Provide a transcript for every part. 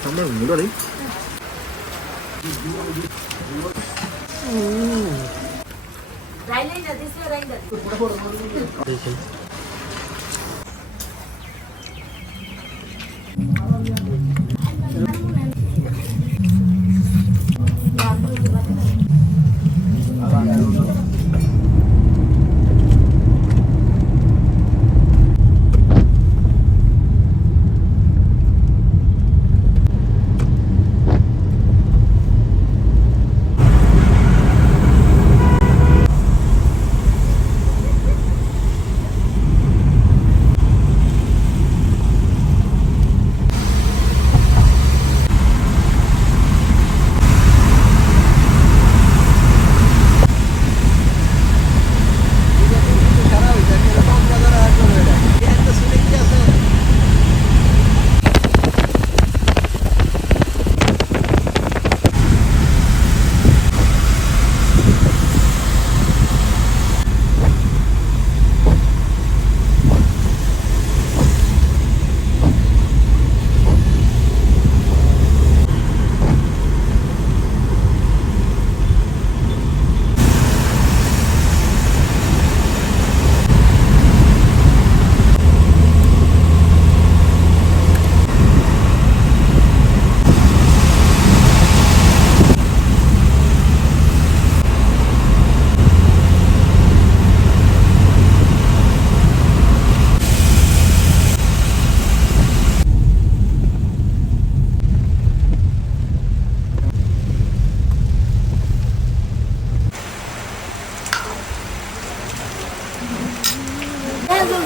정말 물어리. 라인이 어디서 라인이?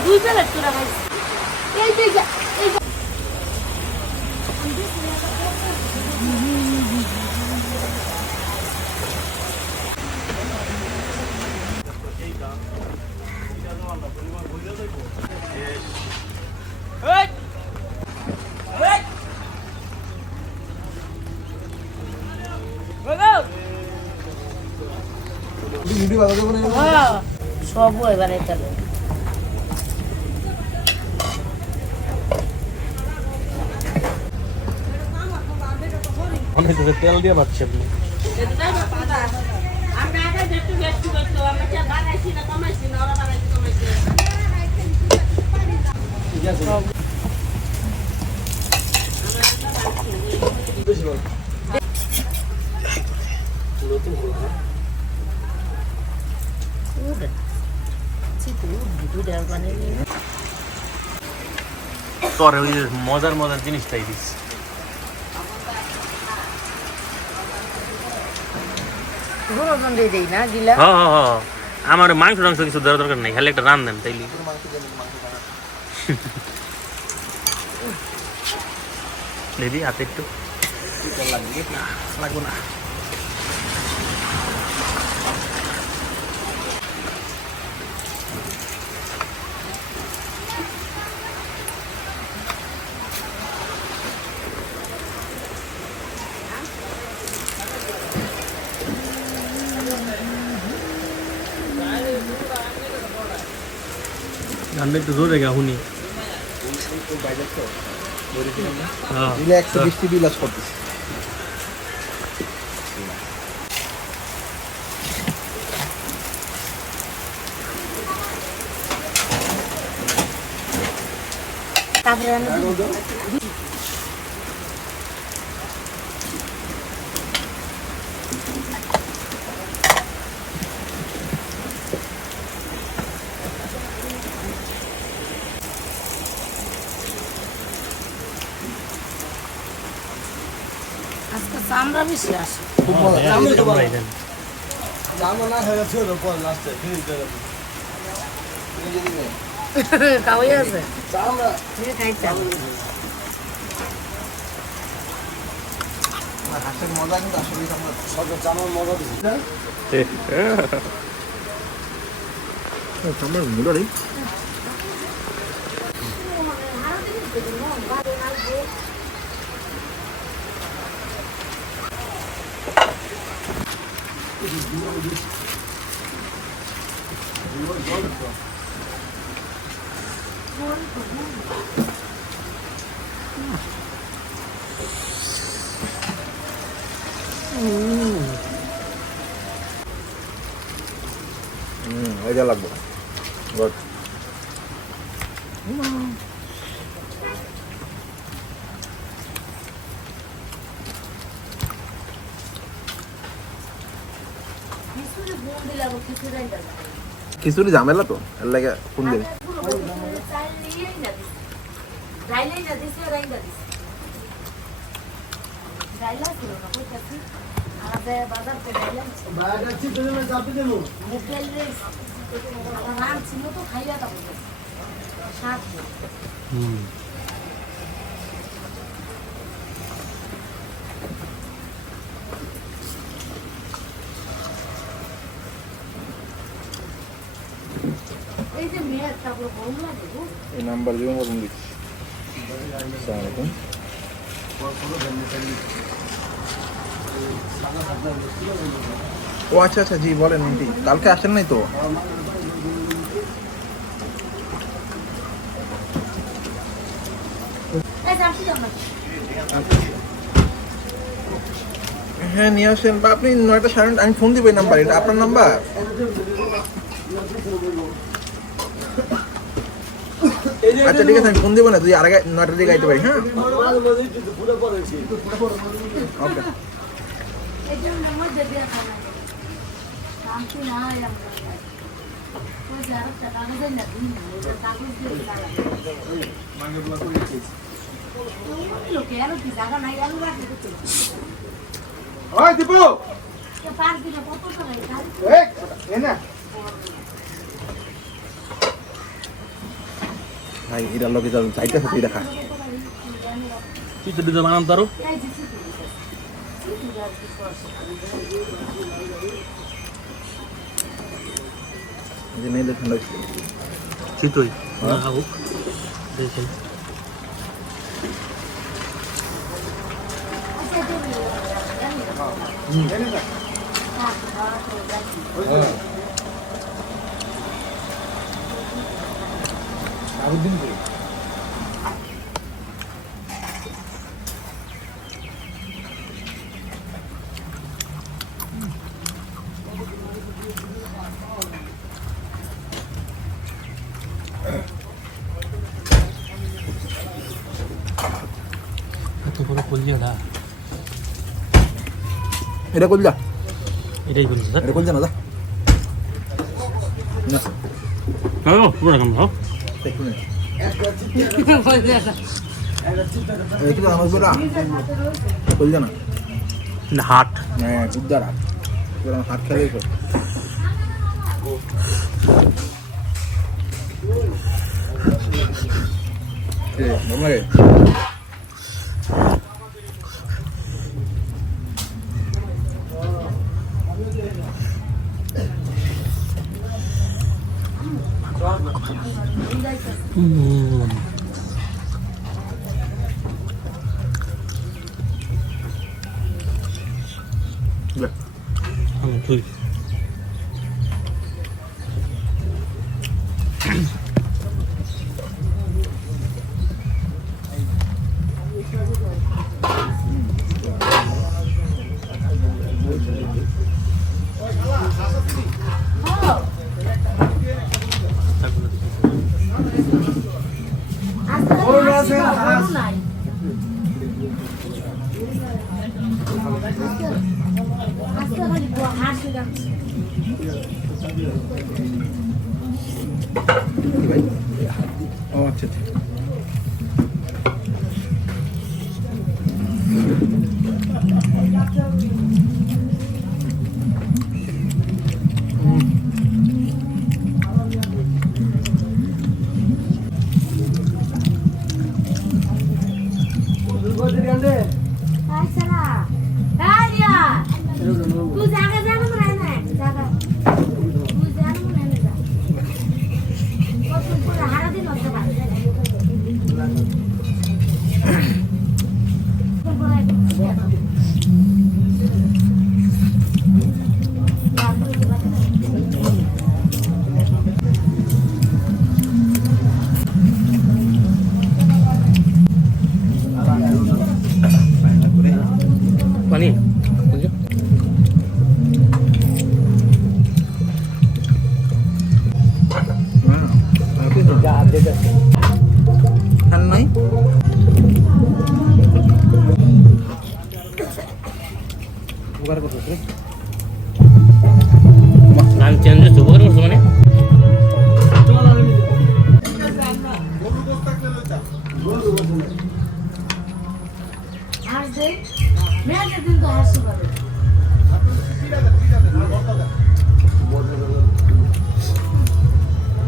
দুই প্লেট করে খাইছি এই যে সব বই বানাইতে হবে অনেক তেল দিয়ে পাচ্ছি আপনি তোর ওই মজার মজার জিনিসটাই দিস আমার মাংস টাংস কিছু দেওয়ার দরকার নেই খালি একটা রান দেন তাইলে দিদি হাতে একটু লাগবো না गाने तो जोर रहेगा हुनी हाँ रिलैक्स बिस्ती भी लस करते আমরা বেশি আসি কাউই আছে মজা কিন্তু আসলে মজা দিচ্ছি 정말 물어리. এই যা লাগবে গুড খিচুড়ি ঝামেলা তো এর লাগে কোন দিন এই নাম্বার জীবন বলুন দিচ্ছি আসসালামাইকুম ও আচ্ছা আচ্ছা জি বলেন আন্টি কালকে আসেন নাই তো হ্যাঁ নিয়ে আসেন বা আপনি 9টা 9:30 আমি ফোন দিব এই নাম্বার এটা আপনার নাম্বার আচ্ছা ঠিক আছে আমি ফোন দেবো না তুই আর আগে 9টার দিকে আইতে পারি হ্যাঁ ওকে ওই দীপু এই না ভাই এটার লোকে চাইতে তুই দেখা তুই তো দিতে বানান তারও নেই ঠান্ডা হচ্ছে শীতই হোক দেখেন আরদিন করে এত বড় কলিয়াটা এটা কইলা এটাই বলছি স্যার এটা কইলা না না হ্যাঁ পুরো কাম হ্যাঁ দেখুন এই কি আমার বড়া কইলা না হাট হ্যাঁ গুদ্দারা পুরো হাত খেলে তো মন লাগে তুই ও আচ্ছা আচ্ছা খান নাই নাম চেঞ্জ হচ্ছে উপকার করছো মানে হাঁস দে মেয়েদের দিন তো হাসি পাবে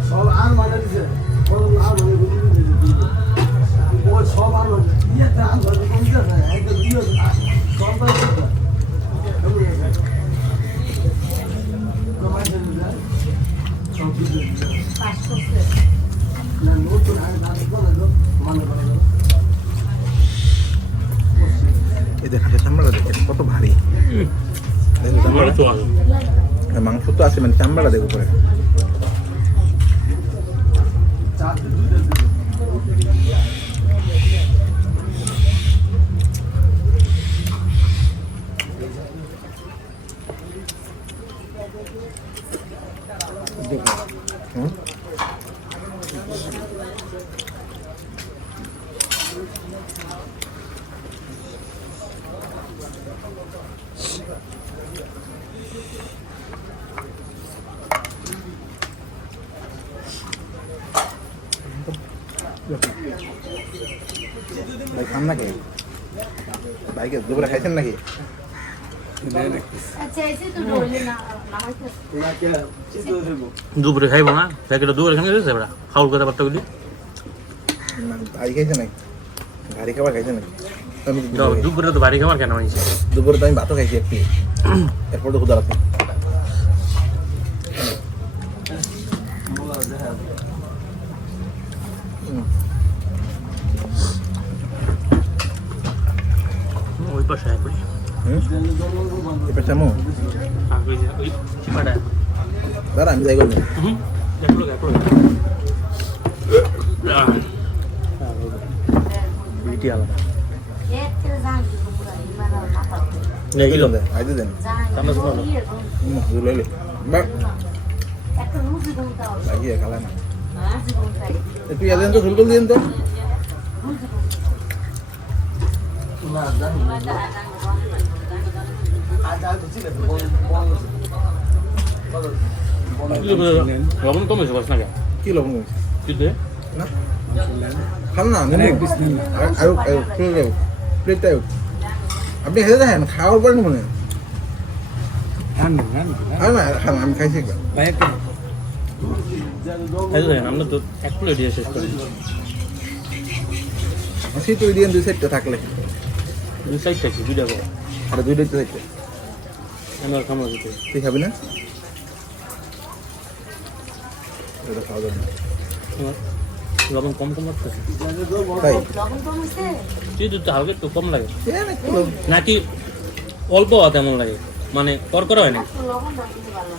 সব আর মানে দিছে আর মানে ওই সব আর ইয়েতে আর মানে কমতে যায় একদম ইয়ে সব পাস করছে এদের হাতে চামড়া দেখেন কত ভারী দেখো চামড়া। মাংস তো আছে মানে চামড়া দেখো করে হুম? ভাই খান নাকি ভাইকে দুপুরে খাইছেন নাকি আচ্ছা এসে তো বললে না নামাইতে দুপুরে খাইবো না প্যাকেটে দুপুরে খাই গেছে এবার খাওয়ার কথা বার্তা বলি ভাই খাইছে নাকি ভারী খাবার খাইছে নাকি আমি তো দুপুরে তো বাড়ি খাবার কেন হয়েছে দুপুরে তো আমি ভাতও খাইছি একটি এরপর তো ক্ষুধা লাগছে ওই পাশে এক করি এবার চামো ওই চিপাটা দাঁড়া আমি যাই করবো একলো একলো বিটি আলাদা এক করে যান কিন্তু পুরা ইমানা না পাতে নেগিলো আইতে দেন সামনে শোনো লইলে বা একটা রুজি গুনতে হবে লাগিয়ে খালা না রুজি গুনতে একটু এলেন তো ঝুলকল দিন তো রুজি লবণ কমেছে বাস না কি লবণ কমিছে কিন্তু না খান না আয়ু আয়ু প্লেটটা আয়ু আপনি খেতে দেখেন খাওয়ার পরে মনে খান না খান আমি খাইছি একবার আমরা তো এক প্লেট দিয়ে শেষ করি শীত ওই দিন দুই সাইডটা থাকলে দুই সাইড খাইছি দুইটা করে আর দুইটাই তো সাইডটা আমার খামা দিতে তুই খাবি না এটা খাওয়া যাবে না লবণ কম কম লাগতেছে তাই লবণ কমিছে তুই দুধটা হালকা একটু কম লাগে একটু লবণ। নাকি অল্প তেমন লাগে মানে করকরা হয় না একটু লবণ দাও কিন্তু ভালো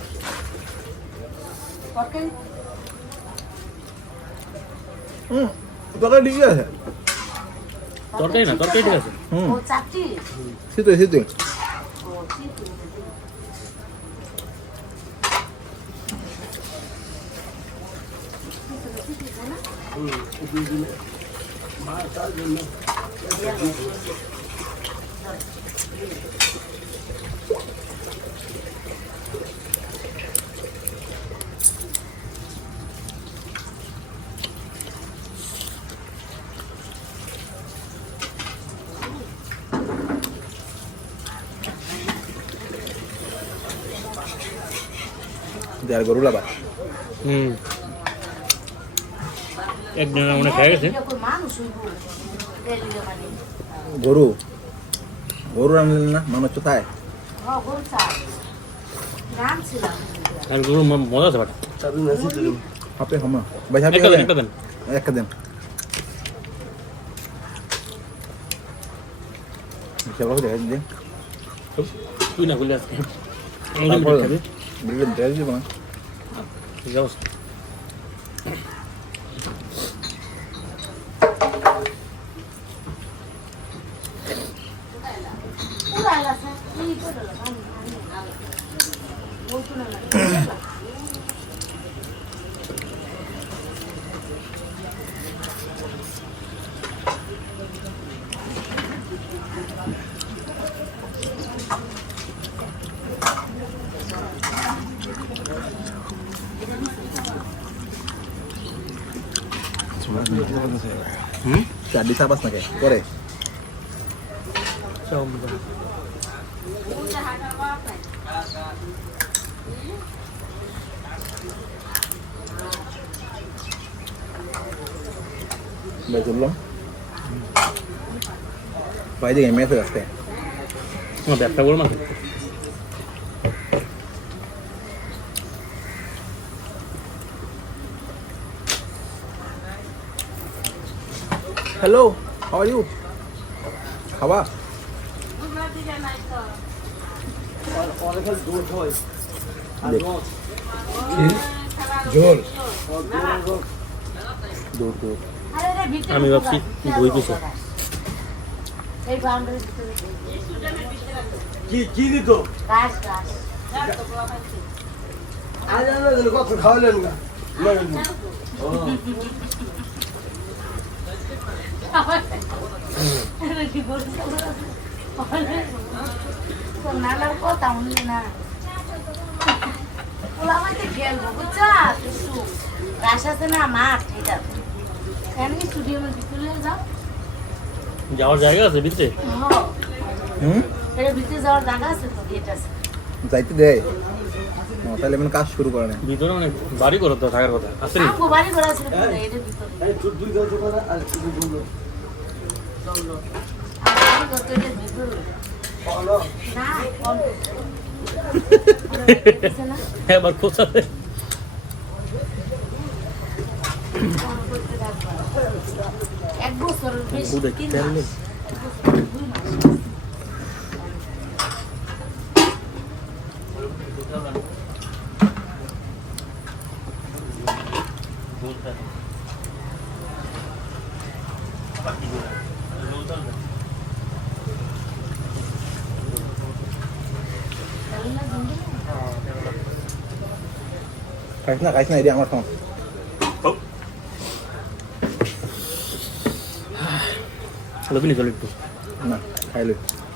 তরকারি তরকারি ঠিকই আছে তরকারি না তরকারি ঠিক আছে হুম ও চাটি শীতই শীতই ও ঠিক দেড় গরু লাবা হুম একদিন মনে খেয়ে গেছে মানুষ হইব তেলিয়ে মানে গরু গরু আনলেন না মানুষ তো তাই হ্যাঁ গরু চা নাম ছিলাম আর গরু মজা আছে বাট হাপে হামা ভাই হাপে একটা দেন একটা দেন একটা দেন চলো দেখা দিন তুই না করলে আজকে তারপর বিলেন তেল দিব না যাও পুরা আছে এই করে আমি বলতো না চাড্ডি চাপাস নাকি করে চললাম বাইরে গেমে আছে রাস্তায় ব্যবসা করো না Hello, how are you? খাবা জোর দূর দূর আমি ভাবছি বই কিছু এই বাউন্ডারির ভিতরে কি দিত ঘাস ঘাস আজ আমরা কত খাওয়ালেন না নানার কথা শুনলে না ওলা আমাকে খেলবো বুঝছা কিছু ঘাস আছে না মাঠ এটা কেন কি স্টুডিওর মধ্যে চলে যাও যাওয়ার জায়গা আছে ভিতরে এটা ভিতরে যাওয়ার জায়গা আছে তো গেট আছে যাইতে দেয় তাহলে মানে কাজ শুরু করে না ভিতরে অনেক বাড়ি করে তো থাকার কথা আছে নি আমগো বাড়ি ঘর আছে এটার ভিতরে এই দুই গজ করে আর শুধু বললো আর ঘর তো এটার ভিতরে বলো না কোন এবার কোথায় এক বছরের বেশি বুঝে 3 তেল মাস নেই। 2 মাস খাইছ না এটি আমার খাও লবিনি চল একটু না খাইলে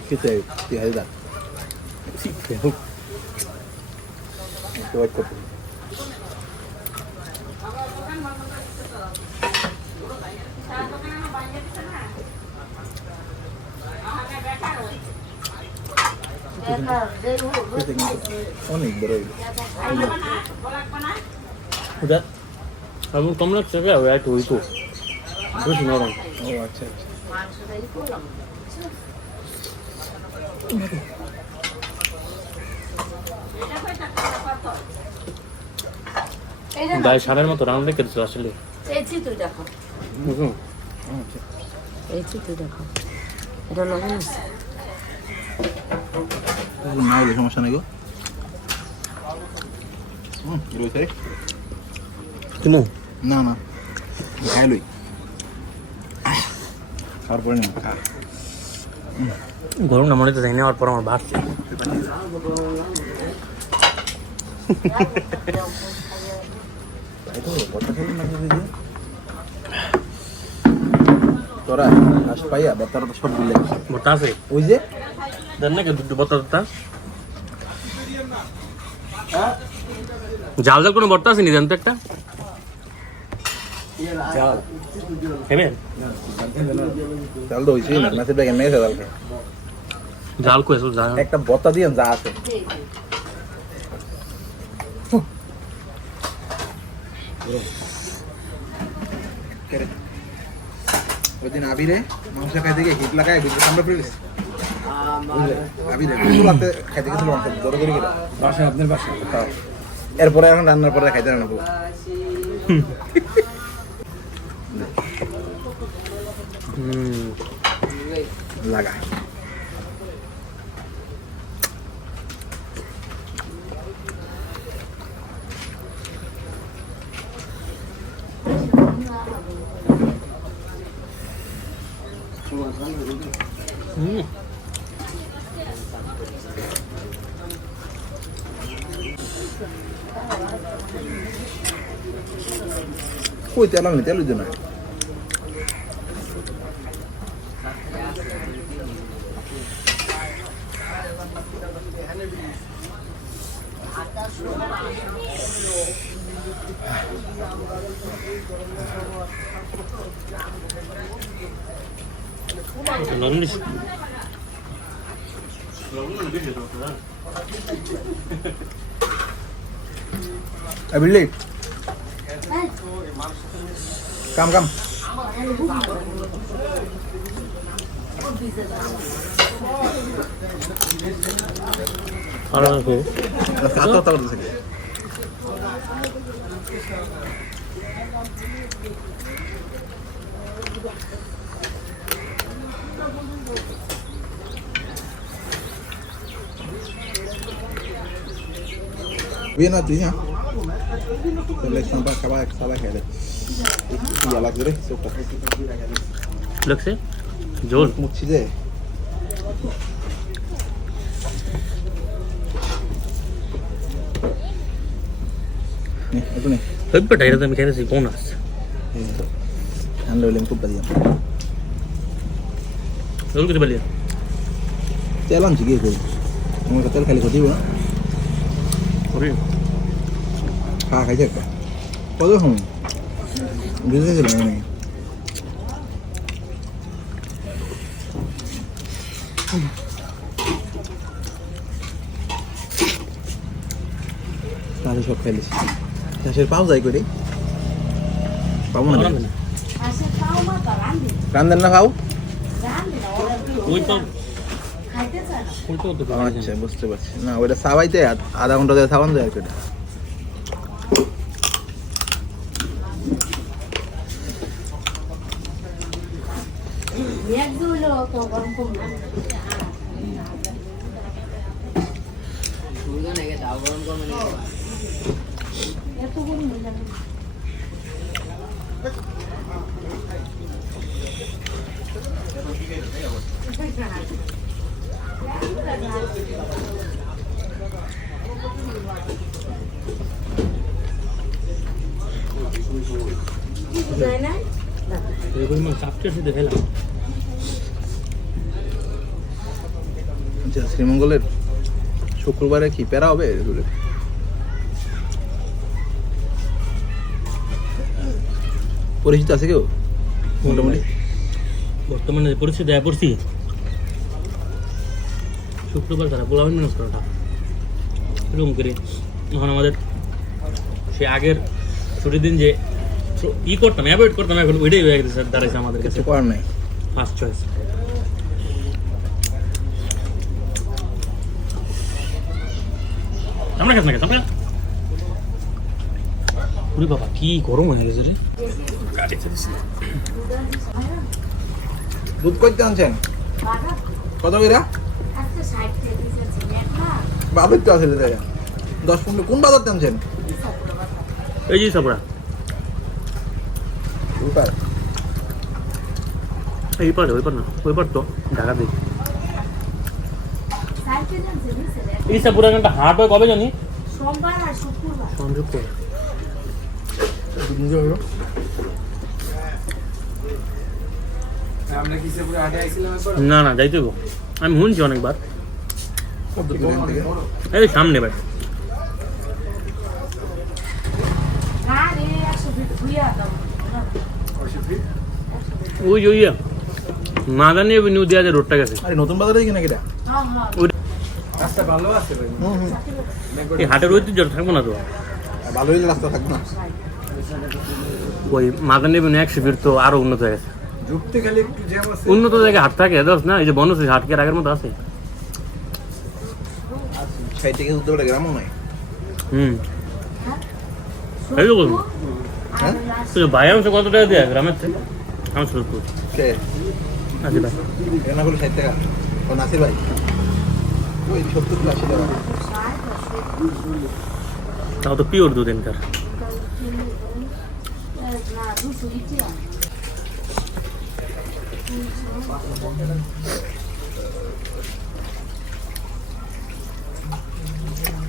কিছু তুই হাই যা ওয়েট করতে অনেক বড় হইল ওটা আমি কম লাগছে কে ওই একটু হইতো বেশি নরম ও আচ্ছা আচ্ছা মাংসটাই করলাম এটা না গায়ে সারের মতো রাউন্ড রেখে দিচ্ছিল আসলে এই চিত্র দেখো আচ্ছা এই চিত্র দেখো এটা লবণ আছে না হলে সমস্যা নেই গো রয়েছে তুমি না না খাইলই তারপরে না খা গরম না মনে তো যাই নেওয়ার পর আমার ভাত তোরা ঘাস পাইয়া বেতারা তো সব বিলে ভর্তা আছে ওই যে দেন নাকি দুটো ভর্তা ভর্তা জাল জাল কোনো ভর্তা আছে নি দেন তো একটা খাবেন চাল তো হয়েছে না নাচের ব্যাগে মেয়েছে চালকে জাল কো এসব জাল একটা বত্তা দিয়ে যা আছে ওই দিন আবিরে মাংস খাইতে গিয়ে হিট লাগায় বিদ্যুৎ আমরা ফেলে আবিরে রাতে খাইতে গেছিল মাংস জোর করে গেল বাসা আপনার বাসা এরপরে এখন রান্নার পরে খাইতে রান্না করবো লাগা কই তেল আমি তেল দিই না নরমিস বিল্লি হ্যাঁ কাম কাম আর রাখো খাতা খাতা করতে থাকে Bien a ti, ¿ya? Selección para acabar de saber que y a la que eres, sopa. লাগছে জোর Muchi de. Itu nih. হেব্বাটা এটা তো আমি খেয়েছি কোন আছে Ando el empu pedían. জোর করে বলিয়া Jalan sih gitu. Mau ketel kali kau tiba. ওরে Khá cái chắc. Có rất không? Biết thế là này. তাহলে সব ফেলিস চাষের পাও যাই করে পাবো না আসে খাও মা তো রান্ধি রান্দেন না খাও রান্ধি না ওরা কি ওই তো খাইতে চায় না ওই তো তো আচ্ছা বুঝতে পারছি না ওটা সাবাইতে আধা ঘন্টা ধরে সাবান যায় আর কি ওটা এক দুইলো তো গরম কম না এত গরম হয়ে যাবে কি বুঝায় না এরকম চাপটে শুধু খেলাম আচ্ছা শ্রীমঙ্গলের শুক্রবারে কি প্যারা হবে পরিচিত আছে কেউ মোটামুটি বর্তমানে যে পরিস্থিতি আয় পড়ছি শুক্রবার তারা পোলাবেন মানুষ করাটা এরকম করে এখন আমাদের সে আগের ছুটির দিন যে ই করতাম অ্যাভয়েড করতাম এখন ওইটাই হয়ে গেছে দাঁড়াইছে আমাদের কাছে কিছু করার নাই ফার্স্ট চয়েস আমরা খাস না খাস আমরা ওরে বাবা কি গরম হয়ে গেছে রে দুধ করতে আনছেন বাবা কত করে আজকে 60 টাকা দিয়েছে একটা বাজার তো আছে রে 10-15 কোন বাজার আনছেন এই যে সাপড়া উপার এই পারে ওই পার না ওই পার তো ঢাকা দিই 60 টাকা দিয়েছে এই সাপুরা গানটা হাট হয় কবে জানি সোমবার আর শুক্রবার সংযুক্ত আমরা কি সে পুরো হাটে আইছিলাম একবার না না যাইতে গো আমি শুনছি অনেকবার কত দূর থেকে এই সামনে ভাই আরে 120 ভুইয়া দাও ওই যে ওই মাদানি এভিনিউ দিয়ে যে রোডটা গেছে আরে নতুন বাজারে কি নাকি এটা হ্যাঁ হ্যাঁ ওই রাস্তা ভালো আছে ভাই এই হাটের ঐতিহ্য থাকবো না তো ভালোই রাস্তা থাকবে না ওই মাদানি এভিনিউ 100 ফিট তো আরো উন্নত হয়ে গেছে ঢুকতে খালি একটু জ্যাম আছে উন্নত জায়গায় হাট থাকে দোস না এই যে বনশ্রী হাট কি আর আগের মতো আছে 60 থেকে উঠতে পারে গ্রামও নাই হুম এই তো বলুন হ্যাঁ তো ভাই অংশ কত টাকা দেয় গ্রামের থেকে আমার সুরপুর কে আচ্ছা ভাই এনা হলো 60 টাকা ও নাসির ভাই ওই 70 প্লাস টাকা তাও তো পিওর দুধ এনকার না 200 ইটিয়া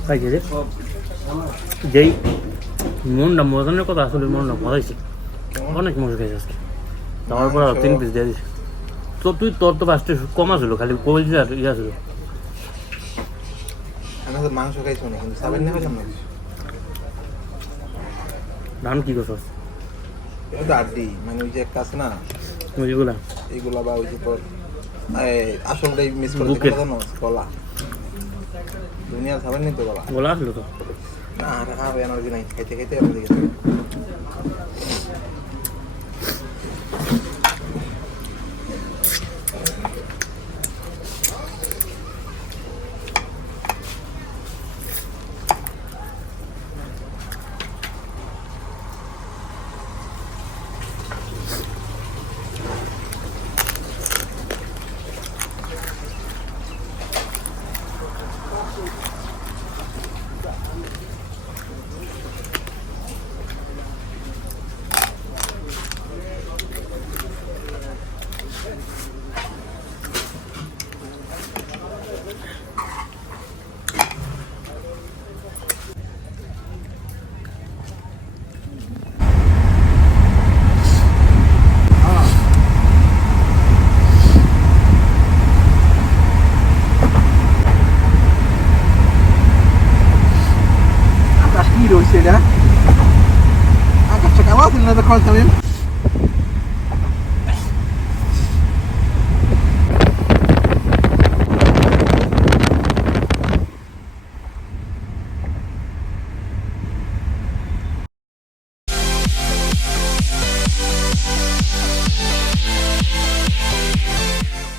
তাই যে যেই মনটা মজানোর কথা আসলে মনটা মজাইছে অনেক মজা খেয়েছে আজকে তারপর পর 3 পিস দিয়ে দিছে তো তুই তোর তো ফার্স্টে কম আসলো খালি কোয়েল আর ইয়া ছিল আমি তো মাংস খাইছো না কিন্তু সাবেন না পেলাম না ধান কি করছস এটা তো আড্ডি মানে ওই যে একটা আছে না মুজিগুলা এইগুলা বা ওই যে তোর আসলটাই মিস করে বুকের। জানো গলা দুনিয়া খাবার নেই তো গলা গোলা আসলো তো না আর আর এনার্জি নাই খাইতে খাইতে এনার্জি গেছে আকাশ কি রয়েছে এটা আকাশটা কালো ছিল না তো খরচ